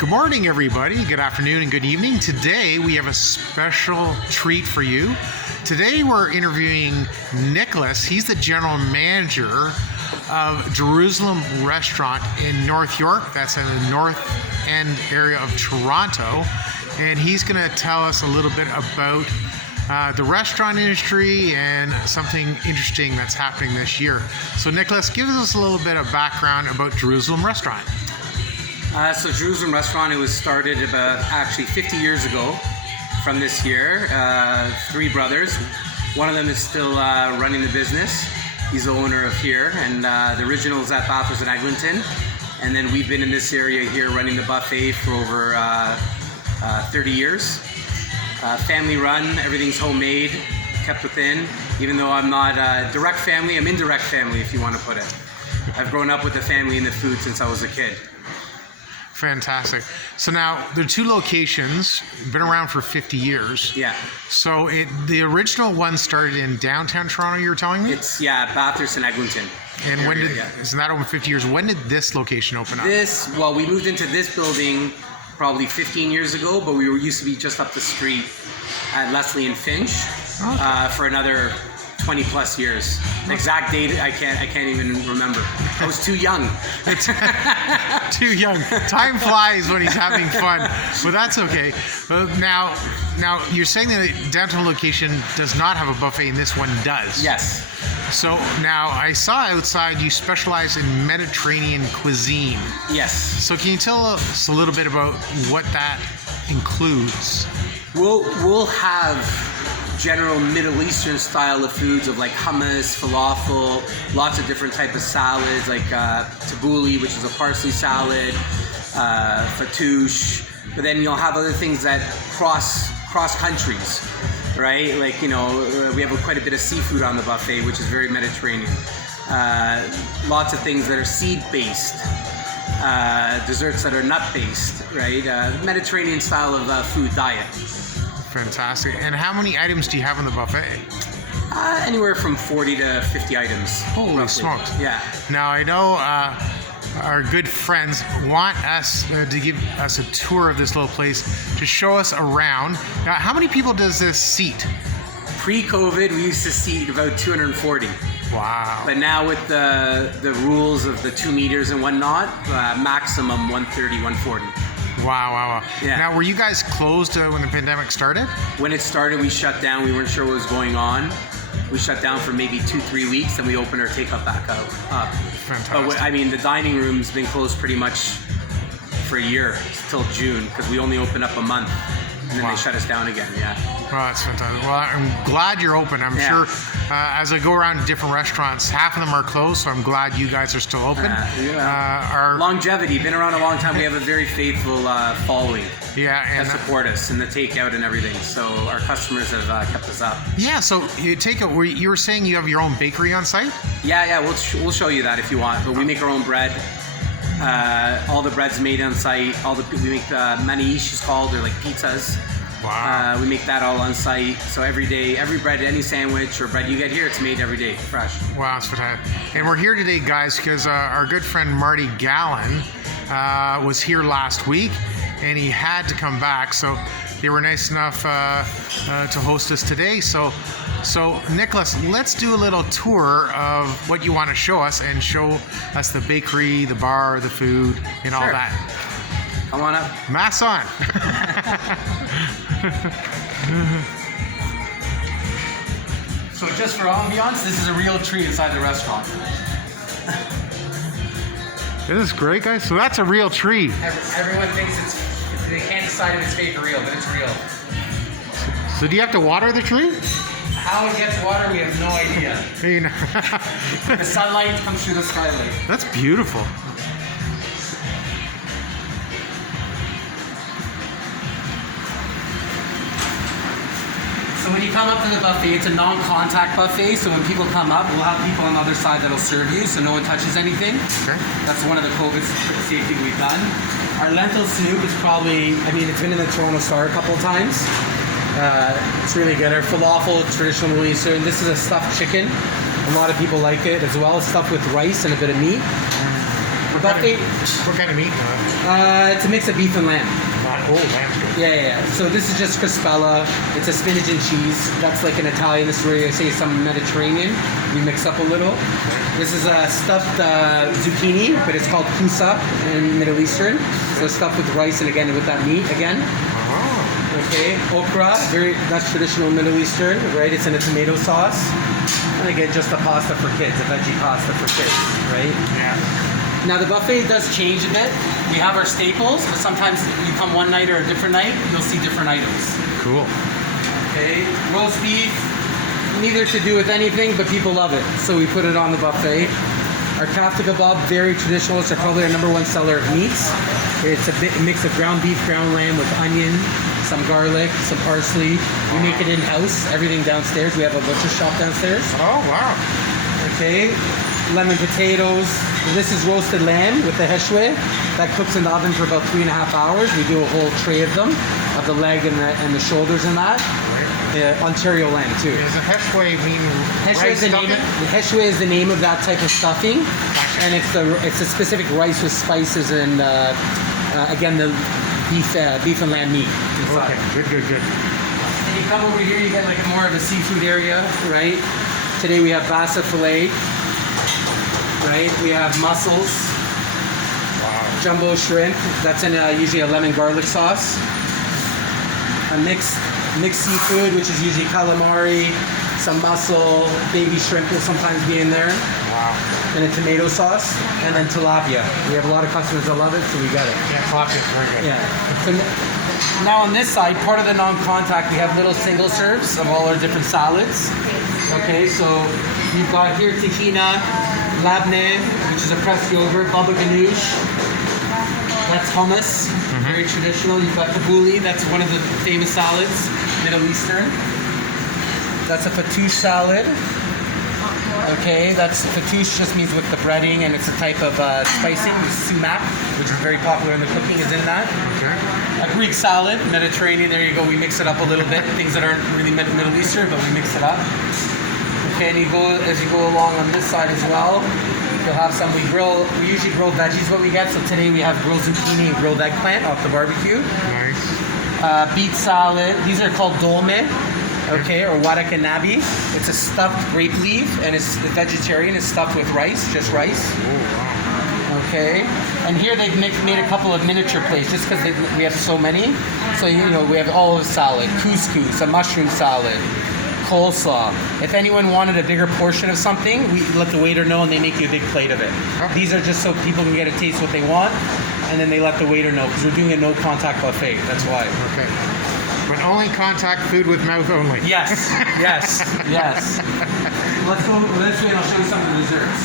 Good morning, everybody. Good afternoon and good evening. Today we have a special treat for you. Today we're interviewing Nicholas. He's the general manager of Jerusalem Restaurant in North York. That's in the North End area of Toronto. And he's going to tell us a little bit about the restaurant industry and something interesting that's happening this year. So Nicholas, give us a little bit of background about Jerusalem Restaurant. So Jerusalem Restaurant, it was started about actually 50 years ago from this year. Three brothers. One of them is still running the business. He's the owner of here, and the original is at Bathurst and Eglinton. And then we've been in this area here running the buffet for over 30 years. Family run, everything's homemade, kept within. Even though I'm not direct family, I'm indirect family, if you want to put it. I've grown up with the family and the food since I was a kid. Fantastic. So now there are two locations, been around for 50 years. Yeah. So the original one started in downtown Toronto, you were telling me? It's, Bathurst and Eglinton. And when isn't that over 50 years? When did this location open up? We moved into this building probably 15 years ago, but we used to be just up the street at Leslie and Finch for another 20 plus years. Exact date I can't even remember. I was too young. Too young. Time flies when he's having fun, but that's okay. Now you're saying that the downtown location does not have a buffet, and this one does. Yes. So now I saw outside you specialize in Mediterranean cuisine. Yes. So can you tell us a little bit about what that includes? We'll have general Middle Eastern style of foods of like hummus, falafel, lots of different type of salads like tabbouleh, which is a parsley salad, fattoush. But then you'll have other things that cross countries, right? Like, we have quite a bit of seafood on the buffet, which is very Mediterranean. Lots of things that are seed-based, desserts that are nut-based, right? Mediterranean style of food diet. Fantastic. And how many items do you have on the buffet? Anywhere from 40 to 50 items. Holy roughly. smokes. Yeah. Now, I know our good friends want us to give us a tour of this little place, to show us around. Now, how many people does this seat? Pre-COVID, we used to seat about 240. Wow. But now with the rules of the 2 meters and whatnot, maximum 130, 140. Wow. Yeah. Now, were you guys closed when the pandemic started? When it started, we shut down. We weren't sure what was going on. We shut down for maybe 2-3 weeks, and we opened our takeout back up. Fantastic. But the dining room's been closed pretty much for a year, till June, because we only opened up a month, and then they shut us down again. Yeah. Well, that's fantastic. Well, I'm glad you're open. I'm sure as I go around to different restaurants, half of them are closed, so I'm glad you guys are still open. Our longevity, been around a long time. We have a very faithful following that support us in the takeout and everything. So our customers have kept us up. Yeah, so you were saying you have your own bakery on site? Yeah, we'll show you that if you want. But we make our own bread. All the bread's made on site. We make the manish, is called. They're like pizzas. Wow. We make that all on site. So every day, every bread, any sandwich or bread you get here, it's made every day, fresh. Wow, that's fantastic. And we're here today, guys, because our good friend Marty Gallen was here last week, and he had to come back. So they were nice enough to host us today. So Nicholas, let's do a little tour of what you want to show us, and show us the bakery, the bar, the food, and all that. Come on up. Mask on. So just for ambiance, this is a real treat inside the restaurant. This is great, guys. So that's a real tree. Everyone thinks they can't decide if it's fake or real, but it's real. So do you have to water the tree? How it gets water, we have no idea. The sunlight comes through the skylight. That's beautiful. So when you come up to the buffet, it's a non-contact buffet. So when people come up, we'll have people on the other side that'll serve you, so no one touches anything. Okay. That's one of the COVID safety we've done. Our lentil soup is probably, it's been in the Toronto Star a couple of times. It's really good. Our falafel, traditional Middle Eastern. This is a stuffed chicken. A lot of people like it as well. It's stuffed with rice and a bit of meat. buffet. What kind of meat? It's a mix of beef and lamb. Lamb's good. Yeah. So this is just crispella. It's a spinach and cheese. That's like an Italian. This is where you say some Mediterranean. We mix up a little. This is a stuffed zucchini, but it's called kusa in Middle Eastern. So stuffed with rice and again with that meat again. Okay, okra, that's traditional Middle Eastern, right? It's in a tomato sauce. And again, just a pasta for kids, a veggie pasta for kids, right? Yeah. Now the buffet does change a bit. We have our staples, but sometimes you come one night or a different night, you'll see different items. Cool. Okay, roast beef, neither to do with anything, but people love it, so we put it on the buffet. Our kafta kebab, very traditional. It's probably our #1 seller of meats. It's a mix of ground beef, ground lamb with onion, some garlic, some parsley. We make it in-house, everything downstairs. We have a butcher shop downstairs. Oh, wow. Okay, lemon potatoes. This is roasted lamb with the heshwe. That cooks in the oven for about 3.5 hours. We do a whole tray of them, of the leg and the shoulders and that. Ontario lamb too. Does the heshwe mean rice stuffing? The heshwe is the name of that type of stuffing, and it's a specific rice with spices and again the beef and lamb meat inside. Okay, good. And you come over here, you get like more of a seafood area, right? Today we have bassa fillet, right? We have mussels, jumbo shrimp. That's in usually a lemon garlic sauce. A mixed seafood, which is usually calamari, some mussel, baby shrimp will sometimes be in there. Wow. And a tomato sauce, and then tilapia. We have a lot of customers that love it, so we got it. Yeah, tilapia is very good. Yeah. So now on this side, part of the non-contact, we have little single serves of all our different salads. Okay, so you've got here tahina, labneh, which is a pressed yogurt, baba ganoush. That's hummus, very traditional. You've got tabbouleh, that's one of the famous salads, Middle Eastern. That's a fattoush salad. Okay, fattoush just means with the breading, and it's a type of spicing, sumac, which is very popular in the cooking, is in that. Okay. A Greek salad, Mediterranean, there you go, we mix it up a little bit. Things that aren't really Middle Eastern, but we mix it up. Okay, and as you go along on this side as well, you'll have some, we usually grill veggies what we get, so today we have grilled zucchini and grilled eggplant off the barbecue. Nice. Beet salad, these are called dolme, okay, or warakanabi. It's a stuffed grape leaf, and it's vegetarian, it's stuffed with rice, just rice. Oh, wow. Okay, and here they've made a couple of miniature plates, just because we have so many. So, we have olive salad, couscous, a mushroom salad, coleslaw. If anyone wanted a bigger portion of something, we let the waiter know and they make you a big plate of it. Okay. These are just so people can get a taste what they want, and then they let the waiter know, because we're doing a no contact buffet, that's why. Okay. But only contact food with mouth only. Yes. Let's go this way and I'll show you some of the desserts.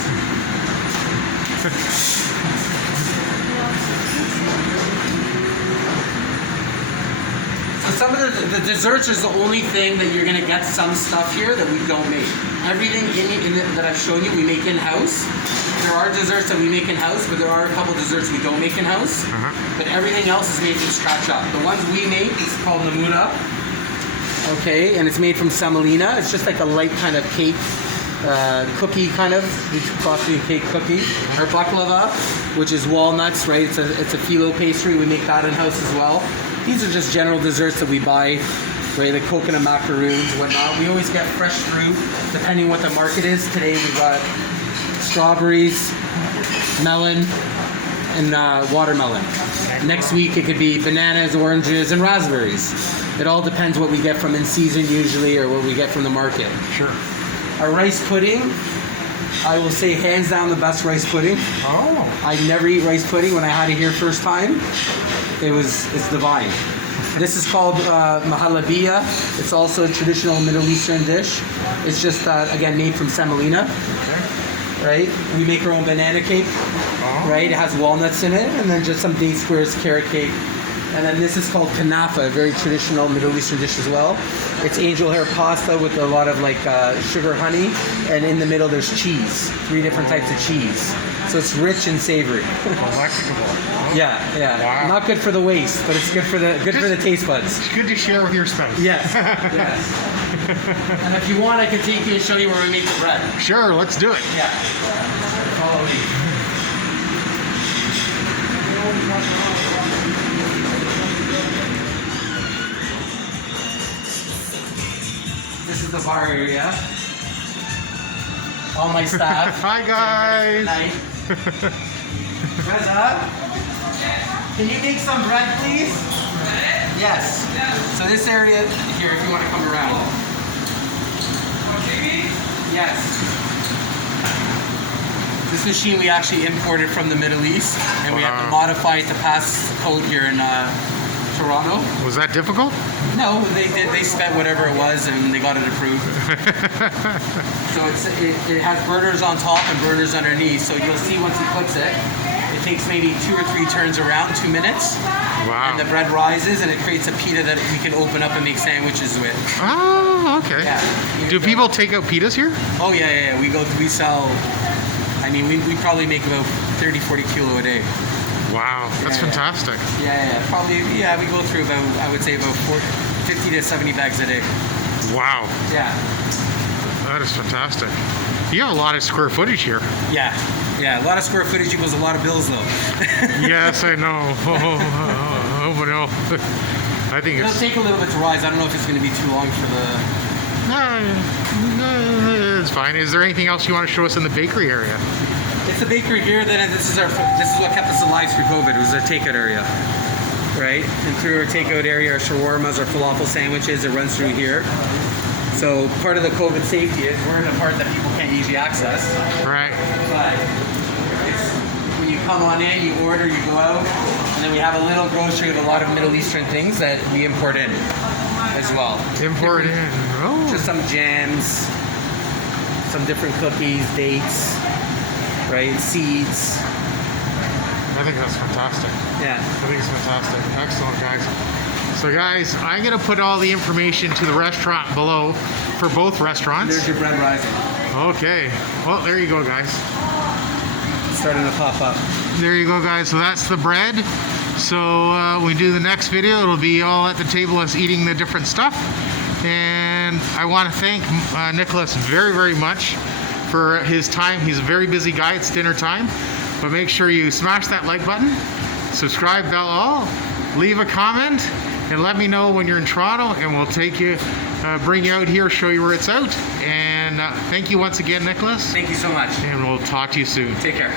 So some of the desserts is the only thing that you're gonna get some stuff here that we don't make. Everything that I've shown you, we make in-house. There are desserts that we make in-house, but there are a couple desserts we don't make in-house. But everything else is made from scratch up. The ones we make is called namura. Okay, and it's made from semolina. It's just like a light kind of cake, cookie kind of, frosty cake cookie. Or baklava, which is walnuts, right? It's a phyllo pastry. We make that in-house as well. These are just general desserts that we buy, right? The coconut macaroons, whatnot. We always get fresh fruit, depending what the market is. Today we got strawberries, melon, and watermelon. Next week it could be bananas, oranges, and raspberries. It all depends what we get from in season usually, or what we get from the market. Sure. Our rice pudding, I will say hands down the best rice pudding. Oh. I never eat rice pudding. When I had it here first time, it's divine. This is called Mahalabia. It's also a traditional Middle Eastern dish. It's just, again, made from semolina. Okay. Right? We make our own banana cake. Oh. Right? It has walnuts in it, and then just some date squares, carrot cake. And then this is called Kanapha, a very traditional Middle Eastern dish as well. It's angel hair pasta with a lot of sugar honey, and in the middle there's cheese, 3 different types of cheese. So it's rich and savory. Delectable. Yeah. Wow. Not good for the waist, but it's good for the taste buds. It's good to share with your spouse. Yes. And if you want, I can take you and show you where we make the bread. Sure, let's do it. Yeah. Follow me. This is the bar area. All my staff. Hi guys. Reza, can you make some bread, please? Yes. So this area here, if you want to come around. Yes. This machine we actually imported from the Middle East, and we have to modify it to pass code here in Toronto. Was that difficult? No, they did. They spent whatever it was, and they got it approved. So it has burners on top and burners underneath. So you'll see once he puts it, it takes maybe 2 or 3 turns around, 2 minutes. Wow. And the bread rises, and it creates a pita that we can open up and make sandwiches with. Oh, okay. Yeah. Do people take out pitas here? Oh yeah. We sell. I mean, we probably make about 30, 40 kilo a day. Wow, that's fantastic. Yeah. Probably. Yeah, we go through about, I would say about 50 to 70 bags a day. Wow, Yeah. that is fantastic. You have a lot of square footage here. Yeah. A lot of square footage equals a lot of bills, though. Yes, I know. Oh, but no. I think It'll it's... take a little bit to rise. I don't know if it's going to be too long for the... No, it's fine. Is there anything else you want to show us in the bakery area? It's the bakery here. Then this is what kept us alive through COVID. It was our takeout area, right? And through our takeout area, our shawarmas, our falafel sandwiches, it runs through here. So part of the COVID safety is we're in a part that people can't easily access. Right. But it's, when you come on in, you order, you go out, and then we have a little grocery with a lot of Middle Eastern things that we import in as well. Import in. Oh. Just some jams, some different cookies, dates, right? Seeds. I think that's fantastic. Yeah. I think it's fantastic. Excellent, guys. So, guys, I'm going to put all the information to the restaurant below for both restaurants. There's your bread rising. Okay. Well, there you go, guys. It's starting to pop up. There you go, guys. So that's the bread. So when we do the next video, it'll be all at the table us eating the different stuff. And I want to thank Nicholas very, very much for his time. He's a very busy guy. It's dinner time. But make sure you smash that like button, subscribe, bell all, leave a comment, and let me know when you're in Toronto, and we'll take you, bring you out here, show you where it's out. And thank you once again, Nicholas. Thank you so much. And we'll talk to you soon. Take care.